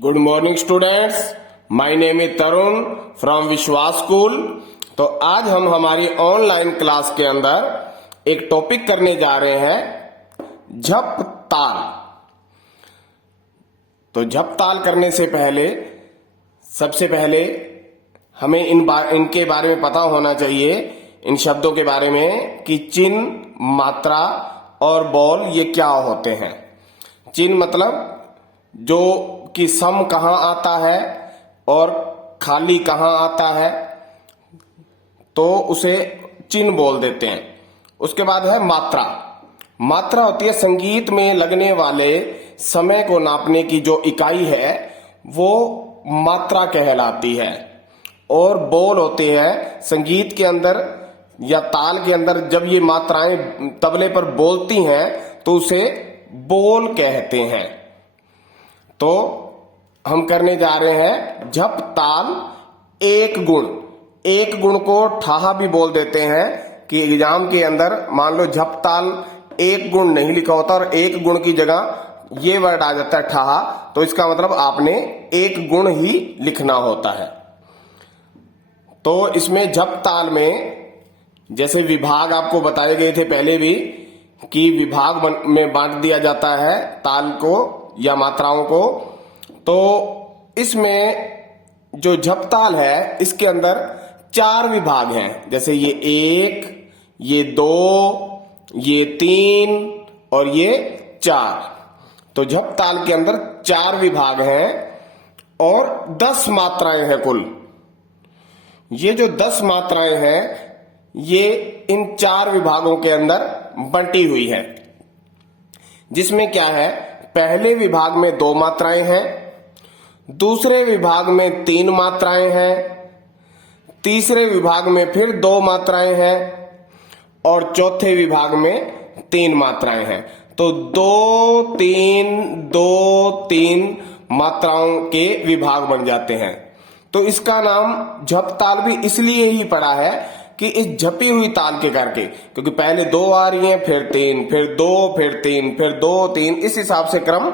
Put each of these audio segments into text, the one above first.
Good morning students, my name is Tarun from विश्वास school. तो आज हम हमारी ऑनलाइन क्लास के अंदर एक टॉपिक करने जा रहे हैं झप ताल। तो झप ताल करने से पहले सबसे पहले हमें इनके बारे में पता होना चाहिए, इन शब्दों के बारे में कि चिन्ह, मात्रा और बॉल ये क्या होते हैं। चिन्ह मतलब जो कि सम कहाँ आता है और खाली कहाँ आता है, तो उसे चिन्ह बोल देते हैं। उसके बाद है मात्रा। मात्रा होती है संगीत में लगने वाले समय को नापने की जो इकाई है वो मात्रा कहलाती है। और बोल होते हैं संगीत के अंदर या ताल के अंदर जब ये मात्राएं तबले पर बोलती हैं तो उसे बोल कहते हैं। तो हम करने जा रहे हैं झप ताल एक गुण। एक गुण को ठाहा भी बोल देते हैं कि एग्जाम के अंदर मान लो झप ताल एक गुण नहीं लिखा होता और एक गुण की जगह ये वर्ड आ जाता है ठाहा, तो इसका मतलब आपने एक गुण ही लिखना होता है। तो इसमें झप ताल में जैसे विभाग आपको बताए गए थे पहले भी कि विभाग में बांट दिया जाता है ताल को या मात्राओं को। तो इसमें जो झप ताल है इसके अंदर 4 विभाग हैं, जैसे ये 1, ये 2, ये 3 और ये 4। तो झप ताल के अंदर 4 विभाग हैं और 10 मात्राएं हैं कुल। ये जो 10 मात्राएं हैं ये इन 4 विभागों के अंदर बंटी हुई है, जिसमें क्या है, पहले विभाग में 2 मात्राएं हैं, दूसरे विभाग में 3 मात्राएं हैं, तीसरे विभाग में फिर 2 मात्राएं हैं और चौथे विभाग में 3 मात्राएं हैं। तो 2 3 2 3 मात्राओं के विभाग बन जाते हैं। तो इसका नाम झप ताल भी इसलिए ही पड़ा है कि इस झपी हुई ताल के करके, क्योंकि पहले 2 आ रही हैं, फिर 3, फिर 2, फिर 3, फिर 2 3, इस हिसाब से क्रम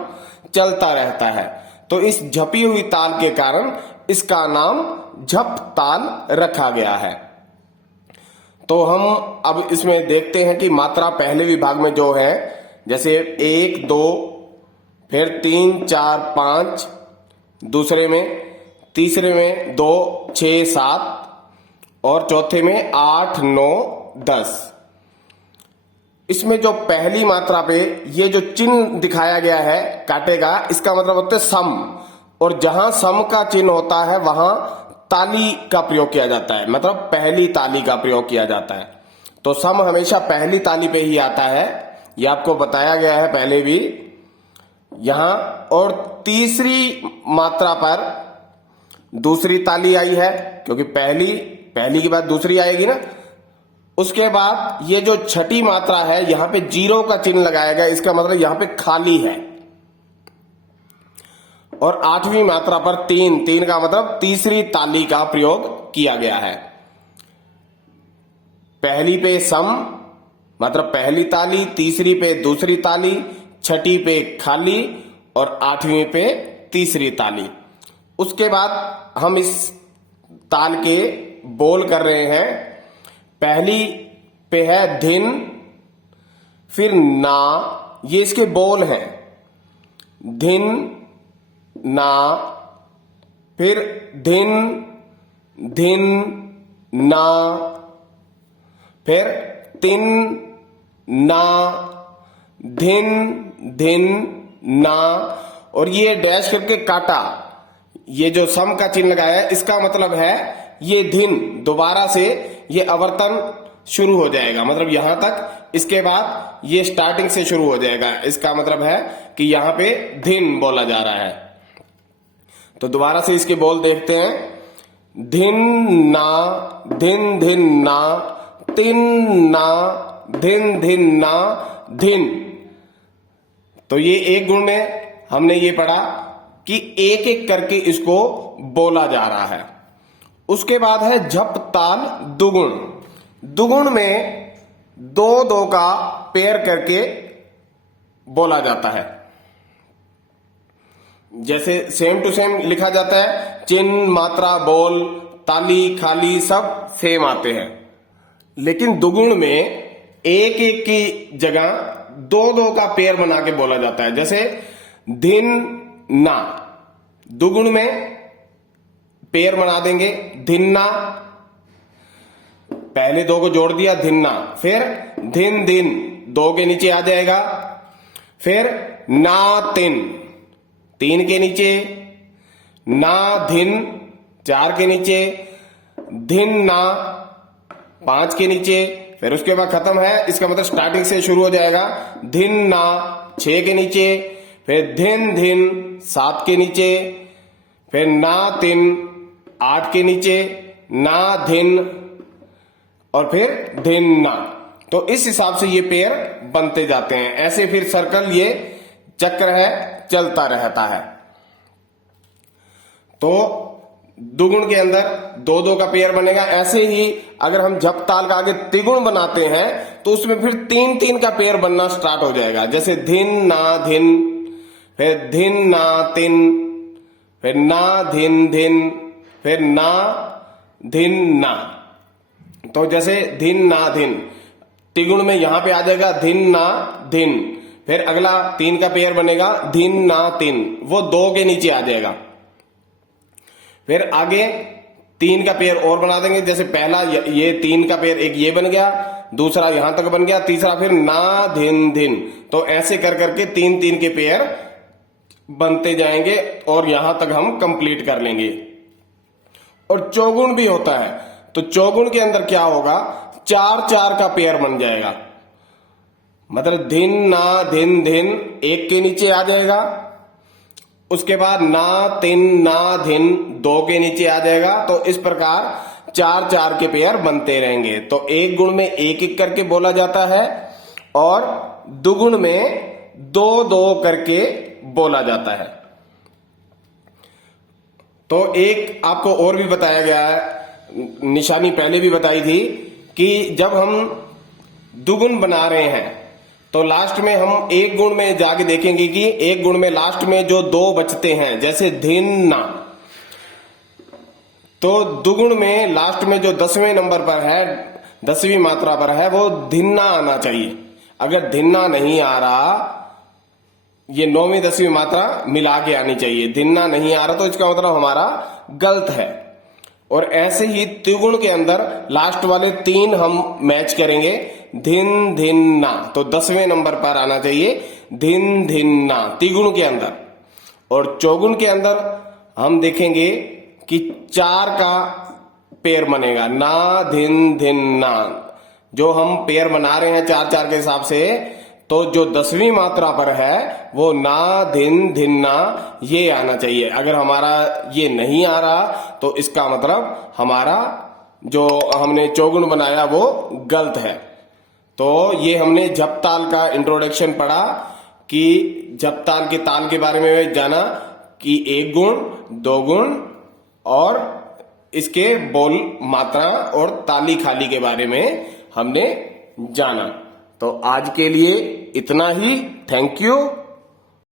चलता रहता है। तो इस झपी हुई ताल के कारण इसका नाम झप ताल रखा गया है। तो हम अब इसमें देखते हैं कि मात्रा पहले विभाग में जो है, जैसे 1 2 फिर 3 4 5, दूसरे में, तीसरे में 2 6 7 और चौथे में 8 9 10। इसमें जो पहली मात्रा पे ये जो चिन्ह दिखाया गया है कांटे का, इसका मतलब होता है सम। और जहां सम का चिन्ह होता है वहां ताली का प्रयोग किया जाता है, मतलब पहली ताली का प्रयोग किया जाता है। तो सम हमेशा पहली ताली पे ही आता है, यह आपको बताया गया है पहले भी यहां। और तीसरी मात्रा पर दूसरी ताली आई है, क्योंकि पहली के बाद दूसरी आएगी ना। उसके बाद ये जो छठी मात्रा है यहां पे 0 का चिन्ह लगाया गया, इसका मतलब यहां पे खाली है। और 8वीं मात्रा पर 3 का मतलब तीसरी ताली का प्रयोग किया गया है। पहली पे सम मतलब पहली ताली, तीसरी पे दूसरी ताली, छठी पे खाली और 8वीं पे तीसरी ताली। उसके बाद हम इस ताल के बोल कर रहे हैं। पहली पे है धिन, फिर ना, ये इसके बोल हैं। धिन ना, फिर धिन धिन ना, फिर तिन ना, धिन धिन ना। और ये डैश करके काटा, ये जो सम का चिन्ह लगाया है इसका मतलब है ये धिन दोबारा से ये आवर्तन शुरू हो जाएगा, मतलब यहां तक, इसके बाद ये स्टार्टिंग से शुरू हो जाएगा। इसका मतलब है कि यहां पे धिन बोला जा रहा है। तो दोबारा से इसके बोल देखते हैं। धिन ना, धिन धिन ना, तिन ना, धिन धिन ना, धिन। तो ये एक गुण में हमने ये पढ़ा कि एक एक करके इसको बोला जा रहा है। उसके बाद है झप ताल दुगुण। दुगुण में 2 2 का पेयर करके बोला जाता है। जैसे सेम टू सेम लिखा जाता है, चिन्ह, मात्रा, बोल, ताली, खाली सब सेम आते हैं। लेकिन दुगुण में एक एक की जगह दो दो का पेयर बना के बोला जाता है। जैसे धिन ना, दुगुण में पेयर बना देंगे, धिन्ना, पहले दो को जोड़ दिया धिन्ना, फिर धिन दिन, दो के नीचे आ जाएगा, फिर ना तिन, तीन के नीचे, ना धिन, चार के नीचे, धिन ना, पांच के नीचे, फिर उसके बाद खत्म है, इसका मतलब स्टार्टिंग से शुरू हो जाएगा, धिन ना, छह के नीचे, फिर धिन धिन, सात के नीचे, फिर ना तिन, आठ के नीचे, ना धिन, और फिर धिन ना। तो इस हिसाब से ये पेयर बनते जाते हैं। ऐसे फिर सर्कल, ये चक्र है, चलता रहता है। तो दुगुण के अंदर दो दो का पेयर बनेगा। ऐसे ही अगर हम जप ताल का आगे तिगुण बनाते हैं तो उसमें फिर तीन तीन का पेयर बनना स्टार्ट हो जाएगा। जैसे धिन ना धिन, फिर धिन ना तिन, फिर ना धिन धिन, फिर ना धिन ना। तो जैसे धिन ना धिन, तिगुण में यहां पे आ जाएगा धिन ना धिन, फिर अगला तीन का पेयर बनेगा धिन ना तिन, वो दो के नीचे आ जाएगा। फिर आगे तीन का पेयर और बना देंगे। जैसे पहला ये तीन का पेयर एक ये बन गया, दूसरा यहां तक बन गया, तीसरा फिर ना धिन धिन। तो ऐसे कर करके तीन तीन के पेयर बनते जाएंगे और यहां तक हम कंप्लीट कर लेंगे। और चौगुण भी होता है, तो चौगुण के अंदर क्या होगा, चार चार का पेयर बन जाएगा। मतलब धिन ना धिन धिन एक के नीचे आ जाएगा, उसके बाद ना तिन ना धिन दो के नीचे आ जाएगा। तो इस प्रकार चार चार के पेयर बनते रहेंगे। तो एक गुण में एक एक करके बोला जाता है और दुगुण में दो दो करके बोला जाता है। तो एक आपको और भी बताया गया है, निशानी पहले भी बताई थी, कि जब हम दुगुण बना रहे हैं तो लास्ट में हम एक गुण में जाके देखेंगे कि एक गुण में लास्ट में जो दो बचते हैं, जैसे धिन ना, तो दुगुण में लास्ट में जो 10वें नंबर पर है, 10वीं मात्रा पर है, वो धिन्ना आना चाहिए। अगर धिन्ना नहीं आ रहा, ये 9वीं 10वीं मात्रा मिला के आनी चाहिए। धिन्ना नहीं आ रहा तो इसका मतलब हमारा गलत है। और ऐसे ही त्रिगुण के अंदर लास्ट वाले तीन हम मैच करेंगे, धिन धिन ना, तो 10वें नंबर पर आना चाहिए धिन धिन ना त्रिगुण के अंदर। और चौगुण के अंदर हम देखेंगे कि चार का पेयर बनेगा, ना धिन धिन ना। जो हम पेयर बना रहे हैं चार चार के हिसाब से, तो जो 10वीं मात्रा पर है वो ना धिन धिन ना ये आना चाहिए। अगर हमारा ये नहीं आ रहा तो इसका मतलब हमारा जो हमने चौगुण बनाया वो गलत है। तो ये हमने जप ताल का इंट्रोडक्शन पढ़ा कि जप ताल के ताल के बारे में जाना कि एक गुण, दो गुण और इसके बोल, मात्रा और ताली खाली के बारे में हमने जाना। तो आज के लिए इतना ही। Thank you.